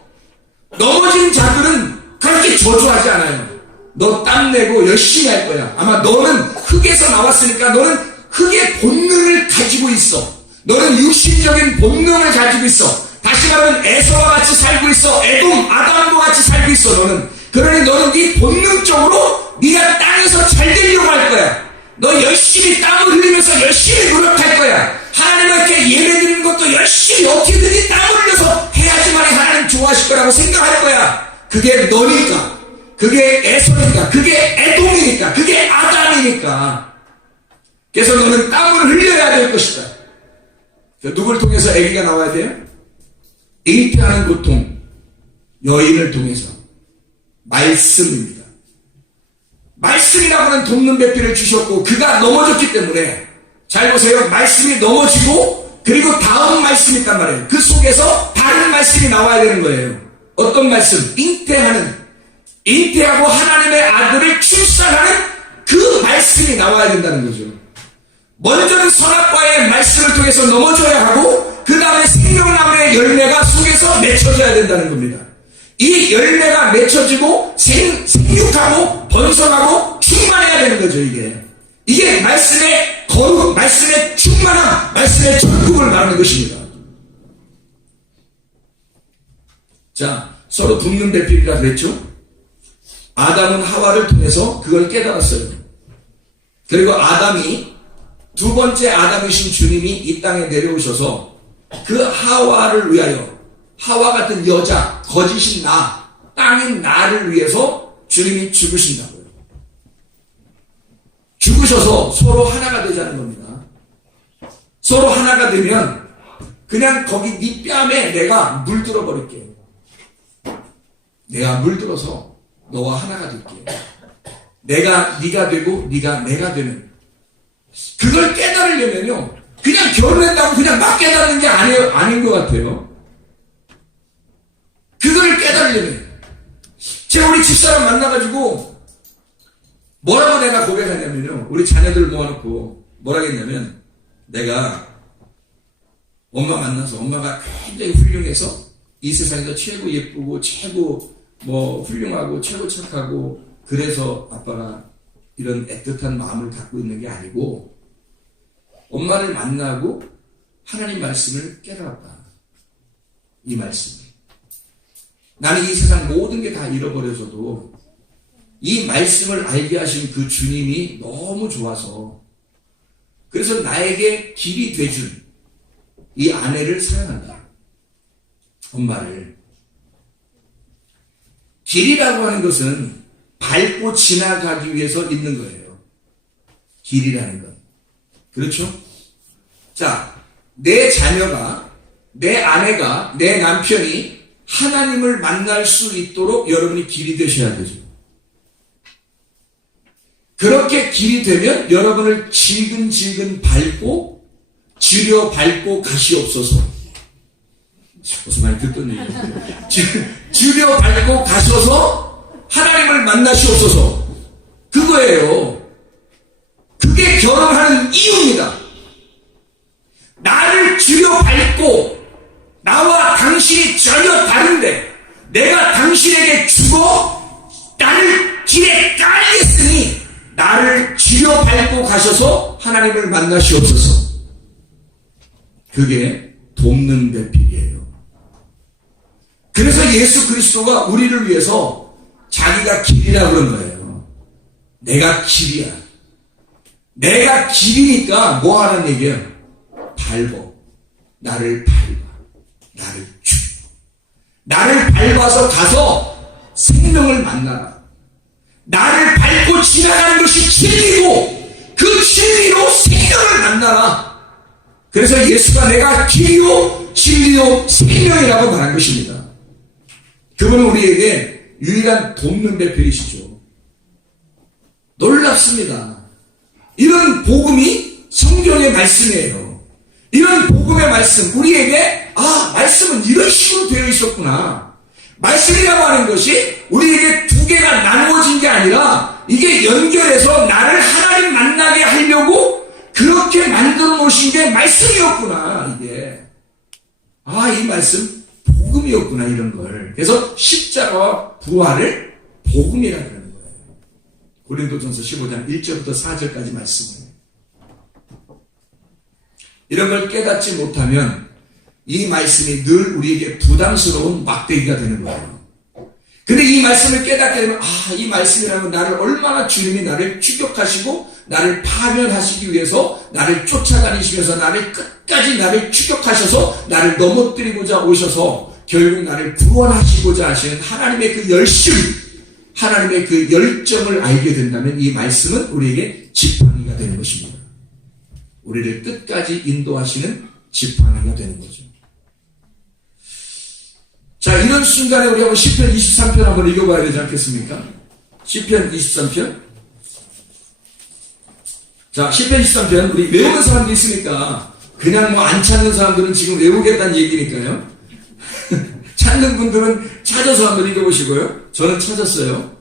넘어진 자들은 그렇게 저주하지 않아요. 너 땀내고 열심히 할 거야. 아마 너는 흙에서 나왔으니까 너는 흙의 본능을 가지고 있어. 너는 육신적인 본능을 가지고 있어. 다시 말하면 에서와 같이 살고 있어. 에돔, 아담과 같이 살고 있어. 너는. 그러니 너는 네 본능적으로 네가 땅에서 잘 되려고 할 거야. 너 열심히 땀을 흘리면서 열심히 노력할 거야. 하나님께 예배 드리는 것도 열심히 어떻게든지 땀을 흘려서 해야지만 하나님 좋아하실 거라고 생각할 거야. 그게 너니까. 그게 에서니까. 그게 에돔이니까. 그게 아담이니까. 그래서 너는 땀을 흘려야 될 것이다. 누구를 통해서 아기가 나와야 돼요? 잉태하는 고통, 여인을 통해서. 말씀입니다. 말씀이라고 하는 돕는 배필을 주셨고 그가 넘어졌기 때문에 잘 보세요. 말씀이 넘어지고 그리고 다음 말씀이 있단 말이에요. 그 속에서 다른 말씀이 나와야 되는 거예요. 어떤 말씀? 잉태하고 하나님의 아들을 출산하는 그 말씀이 나와야 된다는 거죠. 먼저는 선악과의 말씀을 통해서 넘어져야 하고 그 다음에 생명나무의 열매가 속에서 맺혀져야 된다는 겁니다. 이 열매가 맺혀지고 생육하고 번성하고 충만해야 되는 거죠. 이게 말씀의 거룩, 말씀의 충만함, 말씀의 전국을 말하는 것입니다. 자, 서로 붙는 배필이라 그랬죠. 아담은 하와를 통해서 그걸 깨달았어요. 그리고 아담이 두 번째 아담이신 주님이 이 땅에 내려오셔서 그 하와를 위하여, 하와 같은 여자, 거짓인 나, 땅인 나를 위해서 주님이 죽으신다고요. 죽으셔서 서로 하나가 되자는 겁니다. 서로 하나가 되면 그냥 거기 네 뺨에 내가 물들어 버릴게. 내가 물들어서 너와 하나가 될게. 내가 네가 되고 네가 내가 되는. 그걸 깨달으려면요, 그냥 결혼했다고 그냥 막 깨달는 게 아닌 것 같아요. 그걸 깨달으려면 제가 우리 집사람 만나가지고 뭐라고 내가 고백하냐면요, 우리 자녀들 모아놓고 뭐라고 했냐면, 내가 엄마 만나서 엄마가 굉장히 훌륭해서 이 세상에서 최고 예쁘고 최고 훌륭하고 최고 착하고 그래서 아빠가 이런 애틋한 마음을 갖고 있는 게 아니고 엄마를 만나고 하나님 말씀을 깨달았다. 이 말씀. 나는 이 세상 모든 게 다 잃어버려져도 이 말씀을 알게 하신 그 주님이 너무 좋아서 그래서 나에게 길이 돼준 이 아내를 사랑한다. 엄마를. 길이라고 하는 것은 밟고 지나가기 위해서 있는 거예요. 길이라는 건. 그렇죠? 자, 내 자녀가, 내 아내가, 내 남편이 하나님을 만날 수 있도록 여러분이 길이 되셔야 되죠. 그렇게 길이 되면 여러분을 지근지근 밟고 지려 밟고 가시옵소서. 무슨 말 듣던 얘기예요. 지려 밟고 가셔서 하나님을 만나시옵소서. 그거예요. 그게 결혼하는 이유입니다. 나를 지려 밟고 나와 당신이 전혀 다른데 내가 당신에게 주고 나를 길에 깔겠으니 나를 지려 밟고 가셔서 하나님을 만나시옵소서. 그게 돕는 배필이에요. 그래서 예수 그리스도가 우리를 위해서 자기가 길이라 그런 거예요. 내가 길이야. 내가 길이니까 뭐 하는 얘기야? 밟어. 나를 밟아. 나를 주. 나를 밟아서 가서 생명을 만나라. 나를 밟고 지나가는 것이 진리고 그 진리로 생명을 만나라. 그래서 예수가 내가 길이요 진리요 생명이라고 말한 것입니다. 그분은 우리에게 유일한 돕는 배필이시죠. 놀랍습니다. 이런 복음이 성경의 말씀이에요. 이런 복음의 말씀, 우리에게 말씀은 이런 식으로 되어 있었구나. 말씀이라고 하는 것이 우리에게 두 개가 나누어진 게 아니라 이게 연결해서 나를 하나님 만나게 하려고 그렇게 만들어 놓으신 게 말씀이었구나. 이게 이 말씀 복음이었구나. 이런 걸. 그래서 십자가와 부활을 복음이라 그러는 거예요. 고린도전서 15장 1절부터 4절까지 말씀을. 이런 걸 깨닫지 못하면 이 말씀이 늘 우리에게 부담스러운 막대기가 되는 거예요. 근데 이 말씀을 깨닫게 되면 이 말씀이라면 나를 얼마나 주님이 나를 추격하시고 나를 파멸하시기 위해서 나를 쫓아다니시면서 나를 끝까지 나를 추격하셔서 나를 넘어뜨리고자 오셔서 결국 나를 구원하시고자 하시는 하나님의 그 열심, 하나님의 그 열정을 알게 된다면 이 말씀은 우리에게 지팡이가 되는 것입니다. 우리를 끝까지 인도하시는 지팡이가 되는 거죠. 자, 이런 순간에 우리 한번 시편 23편 한번 읽어봐야 되지 않겠습니까? 시편 23편. 자, 시편 23편 우리 외우는 사람도 있으니까 그냥 안 찾는 사람들은 지금 외우겠다는 얘기니까요. 찾는 분들은 찾아서 한번 읽어보시고요. 저는 찾았어요.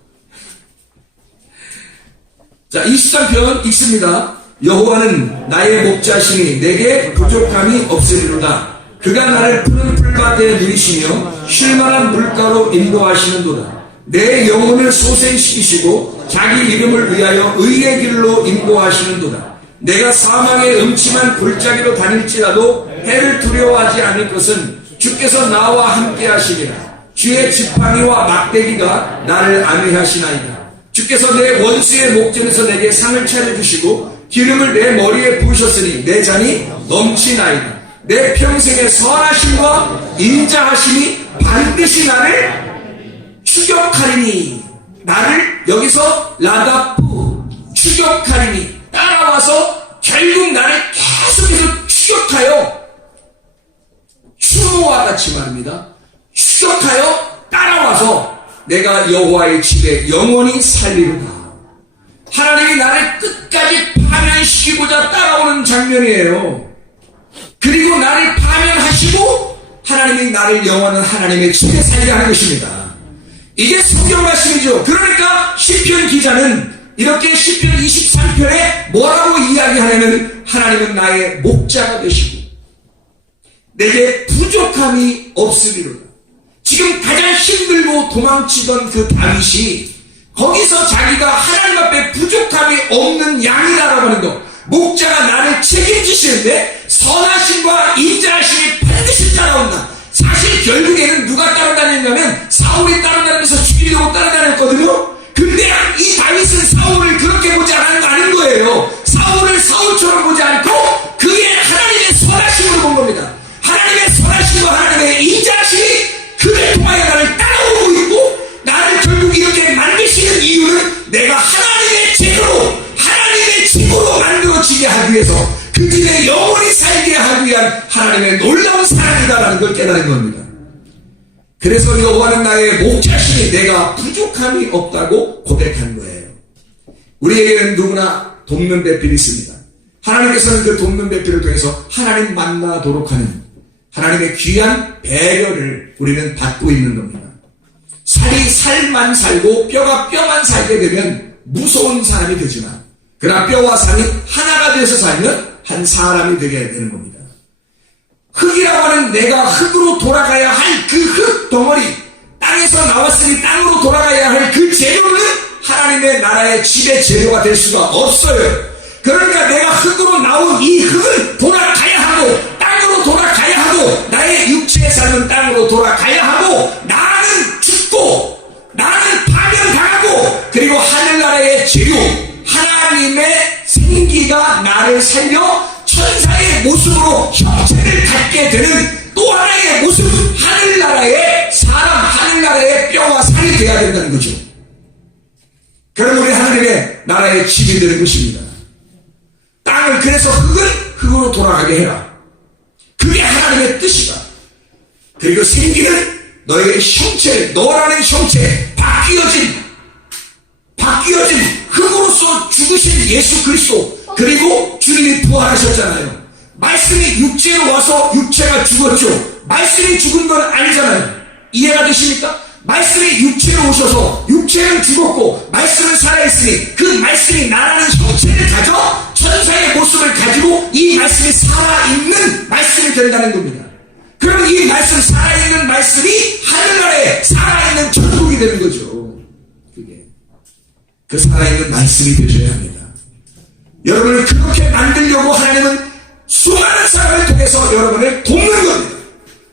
자, 23편 읽습니다. 여호와는 나의 목자시니 내게 부족함이 없으리로다. 그가 나를 푸른 풀밭에 누이시며 쉴만한 물가로 인도하시는도다. 내 영혼을 소생시키시고 자기 이름을 위하여 의의 길로 인도하시는도다. 내가 사망의 음침한 골짜기로 다닐지라도 해를 두려워하지 않을 것은 주께서 나와 함께 하시리라. 주의 지팡이와 막대기가 나를 안위하시나이다. 주께서 내 원수의 목전에서 내게 상을 차려주시고 기름을 내 머리에 부으셨으니 내 잔이 넘치나이다. 내 평생의 선하심과 인자하심이 반드시 나를 추격하리니. 나를 여기서 라다프 추격하리니 따라와서 결국 나를 계속해서 추격하여 추노와 같이 말입니다. 추격하여 따라와서 내가 여호와의 집에 영원히 살리로다. 하나님이 나를 끝까지 파면시키고자 따라오는 장면이에요. 그리고 나를 파면하시고 하나님이 나를 영원한 하나님의 집에 살게 하는 것입니다. 이게 성경 말씀이죠. 그러니까 시편 기자는 이렇게 시편 23편에 뭐라고 이야기하냐면 하나님은 나의 목자가 되시고 내게 부족함이 없으리로다. 지금 가장 힘들고 도망치던 그 다윗이 거기서 자기가 하나님 앞에 부족함이 없는 양이라고 하는 것, 목자가 나를 책임지시는데 선하심과 인자하심이 반드시 따라온다. 사실 결국에는 누가 따라다녔냐면 사울이 따라다니면서 죽이려고 따라다녔거든요. 근데 이 다윗은 사울을 그렇게 보지 않은 거 아닌 거예요. 사울을 사울처럼 보지 않고 하기 위해서 그 집에 영원히 살게 하기 위한 하나님의 놀라운 사랑이다라는 걸 깨달은 겁니다. 그래서 여호와는 나의 목자시니 내가 부족함이 없다고 고백한 거예요. 우리에게는 누구나 돕는 배필이 있습니다. 하나님께서는 그 돕는 배필을 통해서 하나님 만나도록 하는 하나님의 귀한 배려를 우리는 받고 있는 겁니다. 살이 살만 살고 뼈가 뼈만 살게 되면 무서운 사람이 되지만, 그러나 뼈와 살이 하나가 되어서 살면 한 사람이 되게 되는 겁니다. 흙이라고 하는 내가 흙으로 돌아가야 할 그 흙 덩어리, 땅에서 나왔으니 땅으로 돌아가야 할 그 재료는 하나님의 나라의 집의 재료가 될 수가 없어요. 그러니까 내가 흙으로 나온 이 흙은 돌아가야 하고, 땅으로 돌아가야 하고, 나의 육체의 삶은 땅으로 돌아가야 하고, 나는 죽고 나는 파멸당하고, 그리고 하늘나라의 재료 하나님의 생기가 나를 살려 천사의 모습으로 형체를 갖게 되는 또 하나의 모습, 하늘나라의 사람, 하늘나라의 뼈와 살이 되어야 된다는 거죠. 그럼 우리 하나님의 나라의 집이 되는 것입니다. 땅을, 그래서 흙은 흙으로 돌아가게 해라. 그게 하나님의 뜻이다. 그리고 생기는 너의 형체, 너라는 형체, 바뀌어진 흙으로서 죽으신 예수 그리스도, 그리고 주님이 부활하셨잖아요. 말씀이 육체로 와서 육체가 죽었죠. 말씀이 죽은 건 아니잖아요. 이해가 되십니까? 말씀이 육체로 오셔서 육체는 죽었고 말씀은 살아있으니 그 말씀이 나라는 형체를 가져 천사의 모습을 가지고 이 말씀이 살아있는 말씀이 된다는 겁니다. 그럼 이 말씀, 살아있는 말씀이 하늘나라에 살아있는 천국이 되는 거죠. 그게 그 살아있는 말씀이 되셔야 합니다. 여러분을 그렇게 만들려고 하나님은 수많은 사람을 통해서 여러분을 돕는 겁니다.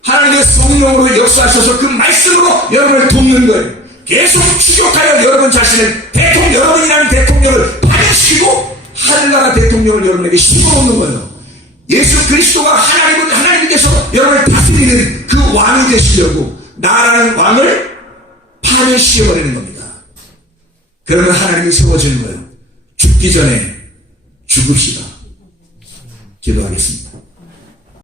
하나님의 성령으로 역사하셔서 그 말씀으로 여러분을 돕는 거예요. 계속 추격하여 여러분 자신을 여러분이라는 대통령을 파괴시키고 하늘나라 대통령을 여러분에게 심어놓는 거예요. 예수 그리스도가 하나님께서 여러분을 다스리는 그 왕이 되시려고 나라는 왕을 파멸시켜버리는 겁니다. 그러면 하나님이 세워지는 거예요. 죽기 전에 죽읍시다. 기도하겠습니다.